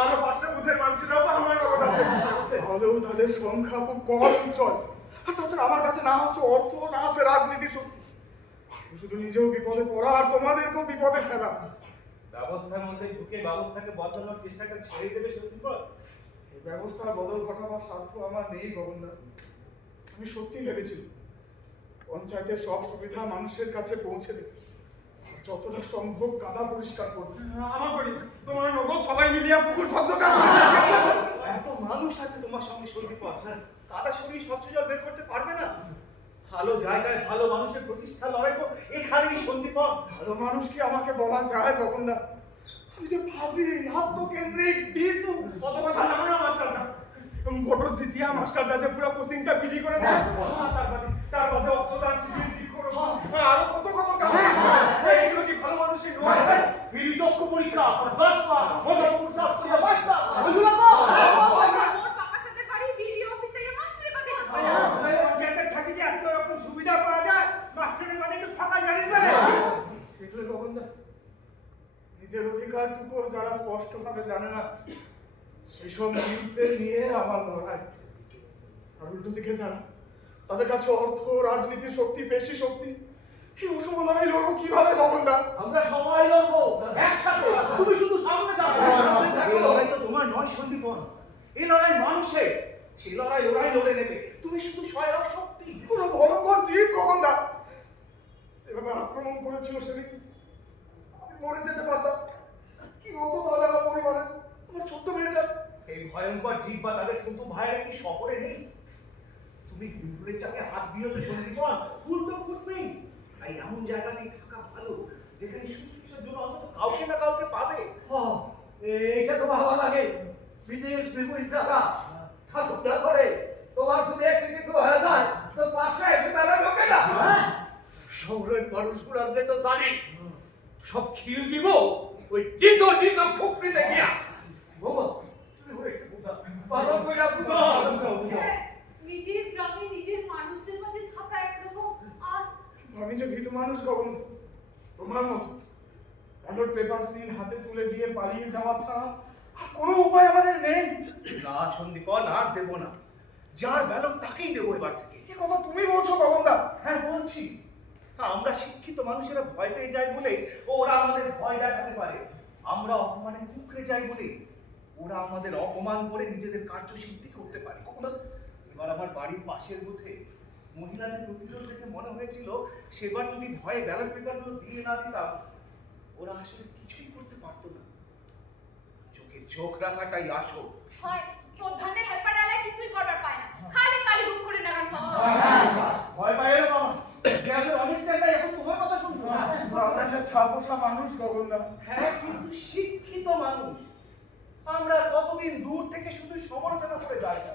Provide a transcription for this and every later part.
আরো 5টা বুথের মানুষেরাও তো আমার নগদ আছে, হলেও তাদের সংখ্যা খুব কম চল। আর তাছাড়া আমার কাছে না আছে অর্থ, না আছে রাজনীতি শক্তি, শুধু নিজেও বিপদে পড়া আর তোমাদেরকেও বিপদে ফেলা। ব্যবস্থার মধ্যে ঢুকে ব্যবস্থাকে বদলানোর চেষ্টাটা ছেড়ে দেবে সত্যিকর? এই ব্যবস্থার বদল ঘটাবার সাধ্য আমার নেই গগনদা। আমি সত্যি ভেবেছিলাম পঞ্চায়েতের সব সুবিধা মানুষের কাছে পৌঁছে দেবে, যতটা সম্ভব কাদা পরিষ্কার করবে। আমার করি তোমার নগদ সবাই মিলিয়ে পুকুর ফসকা। এত মানুষ আছে তোমার সঙ্গে সন্দীপন, কাদা সরিয়ে স্বচ্ছ জল বের করতে পারবে না? ভালো জায়গায় ভালো মানুষের প্রতিষ্ঠা লড়াই তো এখানেই সন্দীপন। ভালো মানুষ কি আমাকে বলা যায় গগনদা? আমি যে ফাজি, আত্মকেন্দ্রিক, ভীতু। কত কথা জানো না মাস্টারদা? ভোটর জিতিয়া মাস্টারদা যে পুরো কোচিংটা বিলি করে দেয়, তার বাদে অর্থদান শিবির বৃক্ষরোপণ, আরো কত কত কাজ। এগুলো কি ভালো মানুষের নয়? ফিরিজক্ষ পরীক্ষা, বাসপা, মজাপুর সাতপুরা বাসা, ওইগুলো তো পঞ্চায়েতের থাকি যে এত রকম সুবিধা পাওয়া যায়, মাস্টারের বাদে একটু ফাঁকা জানি না। দেখলে গগনদা, নিজের অধিকারটুকু যারা স্পষ্টভাবে জানে না, সেসব নিউজদের নিয়ে আমার লড়াই। আর উল্টো দিকে যারা তাদের কাছে অর্থ, রাজনীতির শক্তি, পেশি শক্তি, এই অসম লড়াই লড়বো কিভাবে গগনদা? আমরা সবাই লড়বো একসাথে, তুমি শুধু সামনে যাবে। এই লড়াই তো তোমার নয় সন্দীপন, এই লড়াই মানুষের। সেই লড়াই ওরাই লড়ে নেবে, তুমি শুধু সহায়ক শক্তি। পুরো ভয়ঙ্কর জীব গগনদা। যেভাবে আক্রমণ করেছিল সেদিন, আমি মরে যেতে পারতাম। কি হতো তাহলে আমার পরিবারের, আমার ছোট্ট মেয়েটা? এই ভয়ঙ্কর জীব বা তাদের কিন্তু ভাইয়ের কি শহরে নেই? তুমি বিপুলের চাপে হাত দিও তো সন্দীপন, ফুল তো ফুটবেই। তাই এমন জায়গাতেই থাকা ভালো যেখানে শুশ্রূষার জন্য অন্তত কাউকে না কাউকে পাবে। এটা তো ভাবা লাগে। বিদেশ বিপুল জায়গা ঠাকুর না করে তোমার যদি একটু কিছু হয়ে যায় তো পাশে এসে তারা লোকে না। শহরের মানুষগুলো আমরা তো জানি সব খিল দিব ওই নিজ নিজ খুপড়িতে গিয়া। বাবা তুমি একটু বুঝা পালন কইরা বুঝা। নিজের গ্রামে নিজের মানুষদের মাঝে থাকা একরকম, আর আমি যে ভীতু মানুষ গগন, তোমার মতো ব্যালট পেপার সিল হাতে তুলে দিয়ে পালিয়ে যাওয়া ছাড়া আর কোনো উপায় আমাদের নেই। না সন্দীপন, আর দেবো না। যার ব্যালট তাকেই দেবো এবার থেকে। কি কথা তুমি বলছো গগনদা? হ্যাঁ বলছি, আমরা শিক্ষিত মানুষেরা ভয় পেয়ে যাই বলে ওরা আমাদের ভয় দেখাতে পারে। আমরা অপমানে কুকড়ে যাই বলে ওরা আমাদের অপমান করে নিজেদের কার্যসিদ্ধি করতে পারে। এবার আমার বাড়ির পাশের বুথে মহিলাদের প্রতিরোধ দেখে মনে হয়েছিল সেবার যদি ভয়ে ব্যালট পেপারগুলো দিয়ে না দিতাম ওরা আসলে কিছুই করতে পারতো না। চোখে চোখ রাখাটাই আসল। হয় প্রধানের ব্যাপারে আলাই কিছুই করবার পায় না, খালি খালি বুক করে নাগান পাওয়া। ভয় পাই না বাবা, গ্রামের অনেক জায়গায় এখন তোমার কথা শুনবো। আমরা যে ছাপোষা মানুষ গগনদা। হ্যাঁ কিন্তু শিক্ষিত মানুষ। আমরা কতদিন দূর থেকে শুধু সমালোচনা করে দাঁড়িয়ে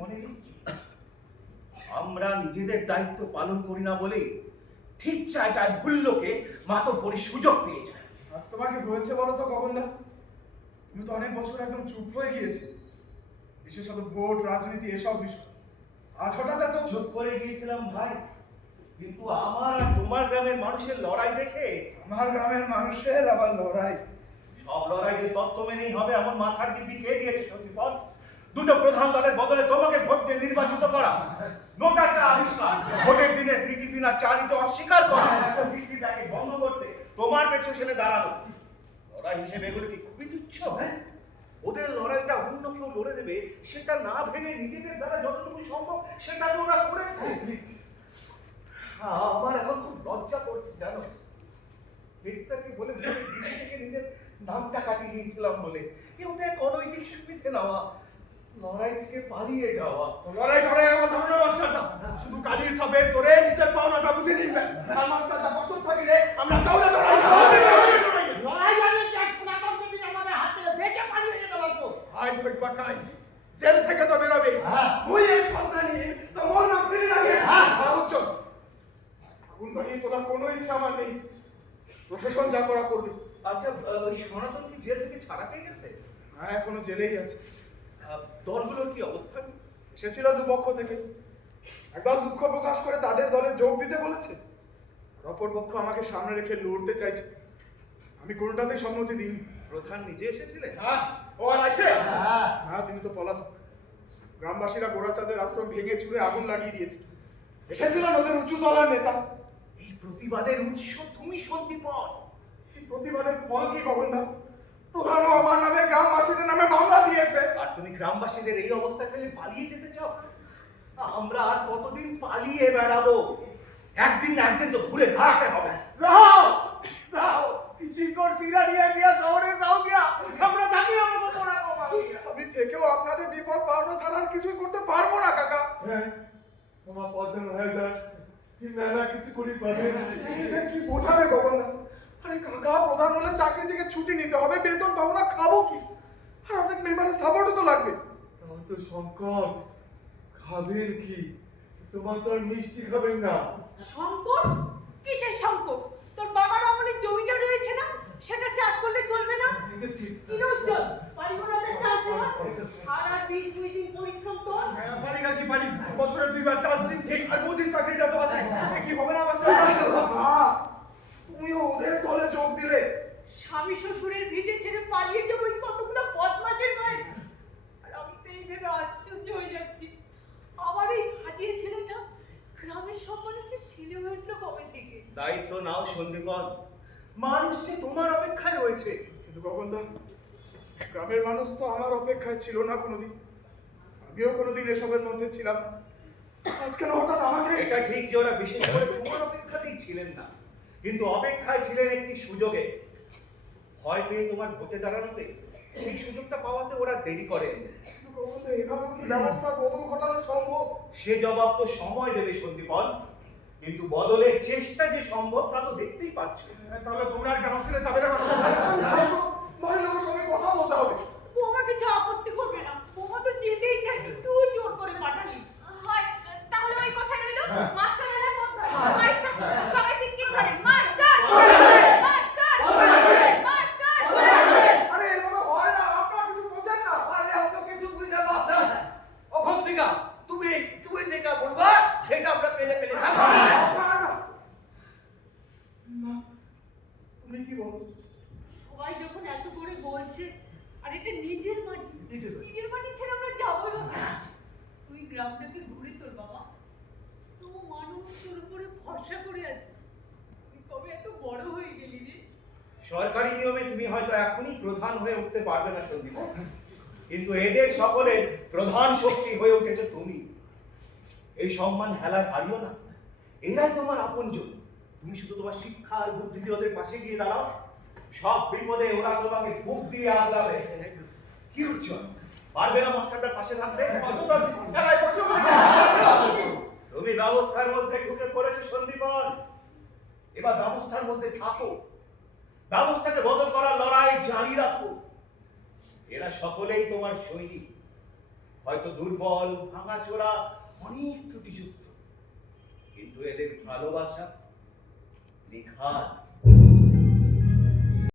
মনে নেই আমরা নিজেদের দায়িত্ব পালন করি না বলে ঠিক জায়গায় ভুল লোকে মাতব্বরি সুযোগ পেয়ে যায়। আজ তোমাকে হয়েছে বলো তো গগনদা? তুমি তো অনেক বছর একদম চুপ হয়ে গিয়েছে, বিশেষত ভোট, রাজনীতি এসব বিষয়। আজ হঠাৎ এত চুপ করে গিয়েছিলাম ভাই, কিন্তু আমার আর তোমার গ্রামের মানুষের লড়াই দেখে। আমার গ্রামের মানুষের আবার লড়াই? সব লড়াই যে তত্ত্ব মেনেই হবে এমন মাথার দিব্যি খেয়ে দিয়েছে সন্দীপন। দুটো প্রধান দলের বদলে তোমাকে ভোট দিয়ে নির্বাচিত করা, নোটাটা আবিষ্কার, ভোটের দিনে ফ্রি টিফিন আর চা দিতে অস্বীকার করা, বৃষ্টিটাকে বন্ধ করতে তোমার পেছনে দাঁড়ানো, লড়াই হিসেবে এগুলো কি খুবই তুচ্ছ? হ্যাঁ, ওদের লড়াইটা অন্য কেউ লড়ে দেবে সেটা না ভেবে নিজেদের দ্বারা যতটুকু সম্ভব সেটা তো ওরা করেছে। আমার এখন খুব লজ্জা করছে জানো, হেডস্যারকে বলে দিল্লি থেকে নিজের নামটা কাটিয়ে নিয়েছিলাম বলে কেউ তো এক অনৈতিক সুবিধে নেওয়া, লড়াই থেকে পালিয়ে যাওয়া। লড়াই করে আমার সামনে মাস্টারদা শুধু কালির সবে জোরে নিজের পাওনাটা বুঝে নিন ব্যাস। আর মাস্টারদা পছন্দ থাকিলে আমরা কাউরে লড়াই না। লড়াই জানি ট্যাক্স না করতে দিন আমাদের হাতে বেঁচে পালিয়ে যেতে পারতো। আই ফিটবা কাই জেল থেকে তো বেরোবে। মুই এই সন্তানি তোমার নাম ফিরে রাখে। উচ্চ আগুন বাড়িয়ে তোলার কোনো ইচ্ছা আমার নেই, প্রশাসন যা করা করবে। আচ্ছা ওই সনাতন কি জেল থেকে ছাড়া পেয়ে গেছে? হ্যাঁ এখনো জেলেই আছে। দলগুলোর কি অবস্থান? এসেছিল দুপক্ষ থেকে, একদল দুঃখ প্রকাশ করে তাদের দলে যোগ দিতে বলেছে, অপর পক্ষ আমাকে সামনে রেখে লড়তে চাইছে। আমি কোনটাতেই সম্মতি দিইনি। প্রধান নিজে এসেছিলেন? হ্যাঁ, ও আর আসে? হ্যাঁ, তিনি তো পলাতক। গ্রামবাসীরা গোড়াচাঁদের আশ্রম ভেঙে চুরে আগুন লাগিয়ে দিয়েছে। এসেছিলেন ওদের উঁচু তলার নেতা। এই প্রতিবাদের উৎস তুমি সন্দীপন। এই প্রতিবাদের ফল কি গগনদা? প্রধান আমার নামে গ্রামবাসীদের নামে মামলা দিয়েছে। আর তুমি গ্রামবাসীদের এই অবস্থা ফেলে পালিয়ে যেতে চাও? আমরা আর কতদিন পালিয়ে বেড়াবো? একদিন না একদিন তো ঘুরে দাঁড়াতে হবে। যাও যাও, শিকড় সিরা নিয়ে গিয়া শহরে যাও গিয়া, আমরা থাকি আমাকে পড়া কমা। আমি থেকেও আপনাদের বিপদ বাড়ানো ছাড়া আর কিছুই করতে পারবো না কাকা। তোমার পছন্দ হয়ে যায় কি মেলা কিছু করি পাবে এদের কি বোঝাবে গগনদা? আরে কাকা, প্রধান হলে চাকরি থেকে ছুটি নিতে হবে, বেতন পাবো না, খাবো কি? আর অনেক মেম্বারের সাপোর্টও তো লাগবে। তাও তো সংকট খাবেন কি তোমার তো আর মিষ্টি খাবেন না সংকট? কিসের সংকট? তোর বাবার আমলে জমিটা রয়েছে না, সেটা চাষ করলে চলবে না? কি রোজন পারিবারের চাষ দেওয়া সারা 20 দিন পরিশ্রম তোর। পারি না কি পারি, বছরে 2 বার 4 দিন ঠিক, আর মোদির চাকরিটা তো আছে, কি হবে না আমার সাথে? তুমিও ওদের দলে যোগ দিলে। স্বামী শ্বশুরের ভিটে ছেড়ে পালিয়ে যাবো এই কতগুলো বদমাশের গায়ে। আর আমি তো এই ভেবে আশ্চর্য হয়ে যাচ্ছি, আমার এই হাজির ছেলেটা গ্রামের সম্মানের যে ছেলে হয়ে উঠলো কবে থেকে। দায়িত্ব নাও সন্দীপন, মানুষ যে তোমার অপেক্ষায় রয়েছে। কিন্তু গগনদা, গ্রামের মানুষ তো আমার অপেক্ষায় ছিল না কোনোদিন। আমিও কোনোদিন এসবের মধ্যে ছিলাম না। আজ কেন হঠাৎ আমাকে? এটা ঠিক যে ওরা বিশেষ করে তোমার অপেক্ষাতেই ছিলেন না, কিন্তু অপেক্ষায় ছিলেন একটি সুযোগে। ভয় পেয়ে তোমার ভোটে দাঁড়ানোতে সেই সুযোগটা পাওয়াতে ওরা দেরি করেন। কিন্তু গগনদা, এভাবেও কি ব্যবস্থার বদল ঘটানো সম্ভব? সে জবাব তো সময় দেবে সন্দীপন, কিন্তু বদলের চেষ্টা যে সম্ভব তা তো দেখতেই পাচ্ছ। তাহলে তোমরা আর গ্রাম ছেড়ে যাবে না? বাড়ির লোকের সঙ্গে কথা বলতে হবে। বৌমা কিছু আপত্তি করবে না, বৌমা তো যেতেই চায়, কিন্তু তুই জোর করে পাঠালি। হয় তাহলে ওই কথা রইল, মাস্টার এলে কোথায়? মাস্টার সবাই সিটকিট করেন, মাস্টার মাস্টার মাস্টার। আরে এভাবে হয় না, আপনারা কিছু বোঝেন না। আরে অত কিছু বুঝে পাব না অখন্তিকা তুমি তুমি যেটা বলবা সেটা আমরা পেলে পেলে থাকবো আপনারা না। না, তুমি কি বলো? সবাই যখন এত করে বলছে, আর এটা নিজের মাটি, নিজের মাটি। নিজের মাটি ছেড়ে আমরা যাবোই না। তুই গ্রামটাকে ঘুরে তোর বাবা, তো মানুষ তোর উপরে ভরসা করে আছে। তুই কবে এত বড় হয়ে গেলি রে? সরকারি নিয়মে তুমি হয়তো এখনই প্রধান হয়ে উঠতে পারবে না সন্দীপন, কিন্তু এদের সকলের প্রধান শক্তি হয়ে উঠেছে তুমি। এই সম্মান হেলায় হারিও না, এরাই তোমার আপনজন। তুমি শুধু তোমার শিক্ষা আর বুদ্ধি দিয়ে ওদের পাশে গিয়ে দাঁড়াও, সব বিপদে ওরা তোমাকে বুক দিয়ে আগলাবে। কি উজ্জ্বল, পারবে না মাস্টারটার পাশে থাকতে? তুমি ব্যবস্থার মধ্যে ঢুকে পড়েছো সন্দীপন, এবার ব্যবস্থার মধ্যে থাকো, ব্যবস্থাকে বদল করার লড়াই জারি রাখো। এরা সকলেই তোমার সৈনিক, হয়তো দুর্বল, ভাঙাচোরা, অনেক ত্রুটিযুক্ত, কিন্তু এদের ভালোবাসা নিখাদ।